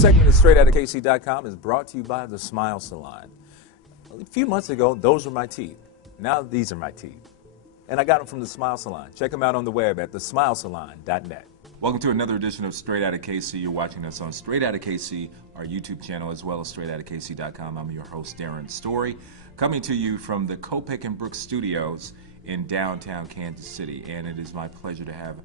This segment of StraightOutaKC.com is brought to you by the Smile Salon. A few months ago, those were my teeth. Now these are my teeth. And I got them from the Smile Salon. Check them out on the web at thesmilesalon.net. Welcome to another edition of Straight Outta KC. You're watching us on Straight Outta KC, our YouTube channel, as well as StraightOutaKC.com. I'm your host, Darren Story, coming to you from the Kopek and Brooks Studios in downtown Kansas City. And it is my pleasure to have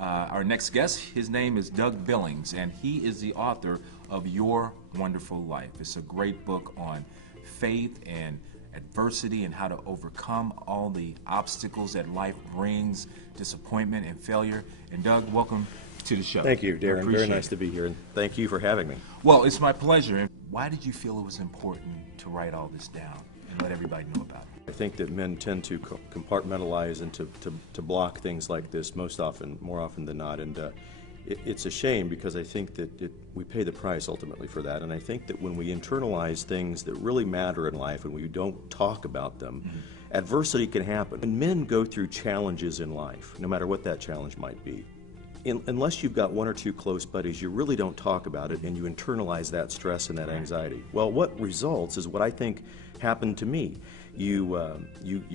our next guest. His name is Doug Billings, and he is the author of Your Wonderful Life. It's a great book on faith and adversity and how to overcome all the obstacles that life brings, disappointment and failure. And Doug, welcome to the show. Thank you, Darren. Very nice to be here, and thank you for having me. Well, it's my pleasure. And why did you feel it was important to write all this down and let everybody know about it? I think that men tend to compartmentalize and to block things like this more often than not, and it's a shame because I think that we pay the price ultimately for that. And I think that when we internalize things that really matter in life and we don't talk about them, adversity can happen. When men go through challenges in life, no matter what that challenge might be, unless you've got one or two close buddies, you really don't talk about it and you internalize that stress and that anxiety. Well, what results is what I think happened to me. You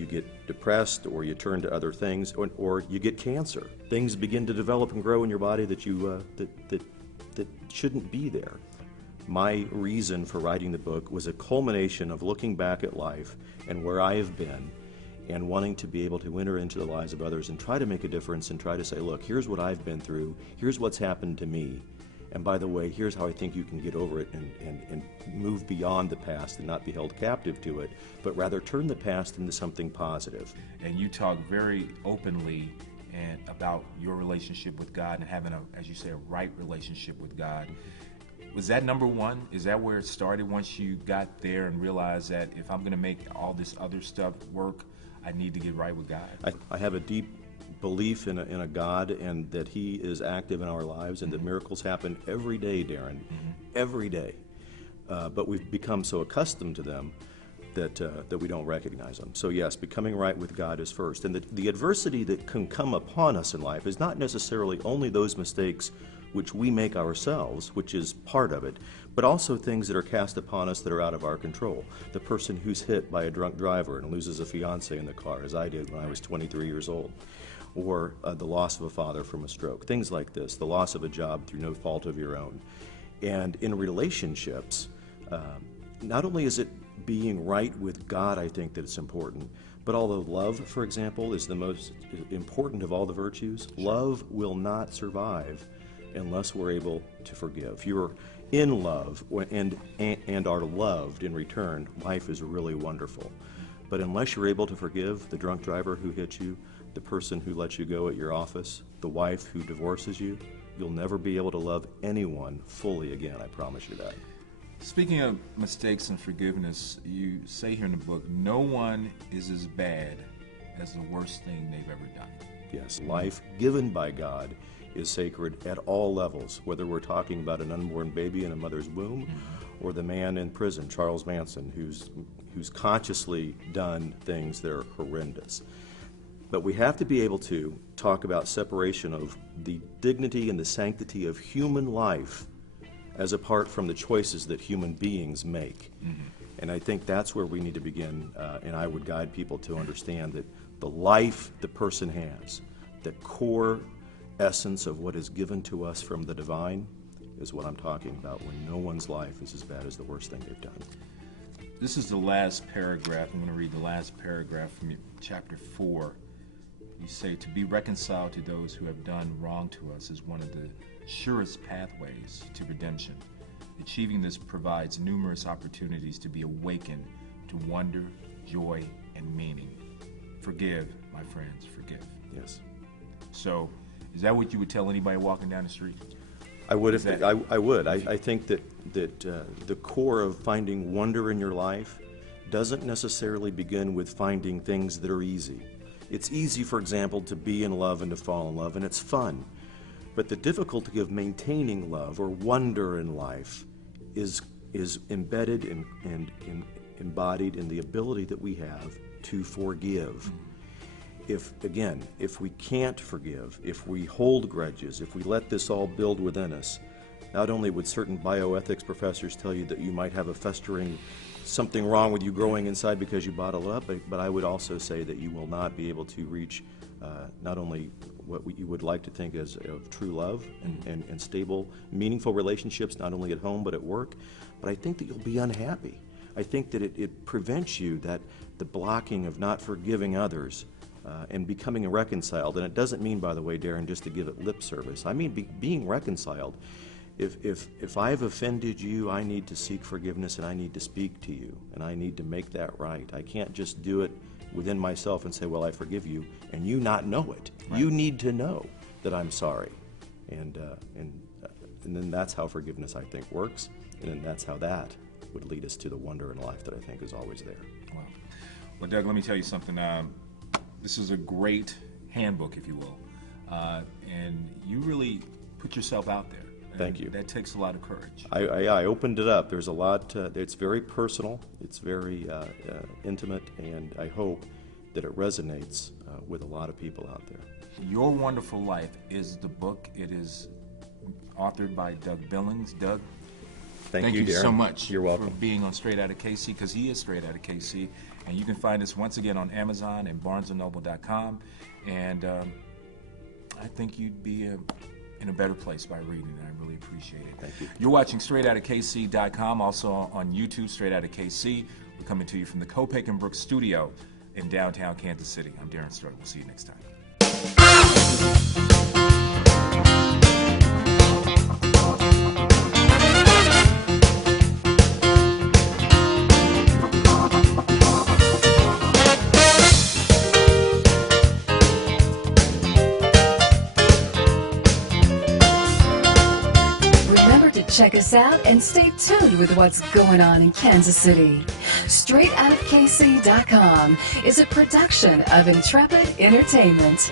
get depressed, or you turn to other things, or you get cancer. Things begin to develop and grow in your body that that shouldn't be there. My reason for writing the book was a culmination of looking back at life and where I have been, and wanting to be able to enter into the lives of others and try to make a difference and try to say, look, here's what I've been through, here's what's happened to me, and by the way, here's how I think you can get over it and move beyond the past and not be held captive to it, but rather turn the past into something positive. And you talk very openly about your relationship with God and having, as you say, a right relationship with God. Was that number one? Is that where it started once you got there and realized that if I'm going to make all this other stuff work, I need to get right with God? I have a deep belief in a God, and that He is active in our lives, and that miracles happen every day, Darren, every day. But we've become so accustomed to them that we don't recognize them. So yes, becoming right with God is first. And the adversity that can come upon us in life is not necessarily only those mistakes which we make ourselves, which is part of it, but also things that are cast upon us that are out of our control. The person who's hit by a drunk driver and loses a fiance in the car, as I did when I was 23 years old, or the loss of a father from a stroke, things like this, the loss of a job through no fault of your own. And in relationships, not only is it being right with God, I think that it's important, but although love, for example, is the most important of all the virtues, love will not survive unless we're able to forgive. If you're in love and are loved in return, life is really wonderful. But unless you're able to forgive the drunk driver who hit you, the person who lets you go at your office, the wife who divorces you, you'll never be able to love anyone fully again, I promise you that. Speaking of mistakes and forgiveness, you say here in the book, no one is as bad as the worst thing they've ever done. Yes, life given by God is sacred at all levels, whether we're talking about an unborn baby in a mother's womb, or the man in prison, Charles Manson, who's consciously done things that are horrendous. But we have to be able to talk about separation of the dignity and the sanctity of human life as apart from the choices that human beings make. And I think that's where we need to begin, and I would guide people to understand that the life the person has, the core essence of what is given to us from the divine, is what I'm talking about, when no one's life is as bad as the worst thing they've done. This is the last paragraph. I'm going to read the last paragraph from chapter 4. You say, to be reconciled to those who have done wrong to us is one of the surest pathways to redemption. Achieving this provides numerous opportunities to be awakened to wonder, joy, and meaning. Forgive, my friends, forgive. Yes. So, is that what you would tell anybody walking down the street? I would. I think that the core of finding wonder in your life doesn't necessarily begin with finding things that are easy. It's easy, for example, to be in love and to fall in love, and it's fun. But the difficulty of maintaining love or wonder in life is embedded and embodied in the ability that we have to forgive. If we can't forgive, if we hold grudges, if we let this all build within us, not only would certain bioethics professors tell you that you might have a festering something wrong with you growing inside because you bottle up, but I would also say that you will not be able to reach not only what you would like to think as of true love and stable, meaningful relationships, not only at home but at work, but I think that you'll be unhappy. I think that it prevents you, that the blocking of not forgiving others and becoming reconciled. And it doesn't mean, by the way, Darren, just to give it lip service. I mean being reconciled. If I've offended you, I need to seek forgiveness and I need to speak to you and I need to make that right. I can't just do it within myself and say, well, I forgive you, and you not know it. Right. You need to know that I'm sorry. And then that's how forgiveness, I think, works, and then that's how that would lead us to the wonder in life that I think is always there. Wow. Well, Doug, let me tell you something. This is a great handbook, if you will, and you really put yourself out there. Thank you. That takes a lot of courage. I opened it up. There's a lot. It's very personal. It's very intimate, and I hope that it resonates with a lot of people out there. Your Wonderful Life is the book. It is authored by Doug Billings. Doug, thank you, Darren. So much. You're welcome. For being on Straight Outta KC, because he is Straight Outta KC, and you can find us once again on Amazon and BarnesandNoble.com. And I think you'd be in a better place by reading it. I really appreciate it. Thank you. You're watching StraightOuttaKC.com, also on YouTube, Straight Outta KC. We're coming to you from the Kopek and Brooks studio in downtown Kansas City. I'm Darren Stroh. We'll see you next time. Check us out and stay tuned with what's going on in Kansas City. StraightOuttaKC.com is a production of Intrepid Entertainment.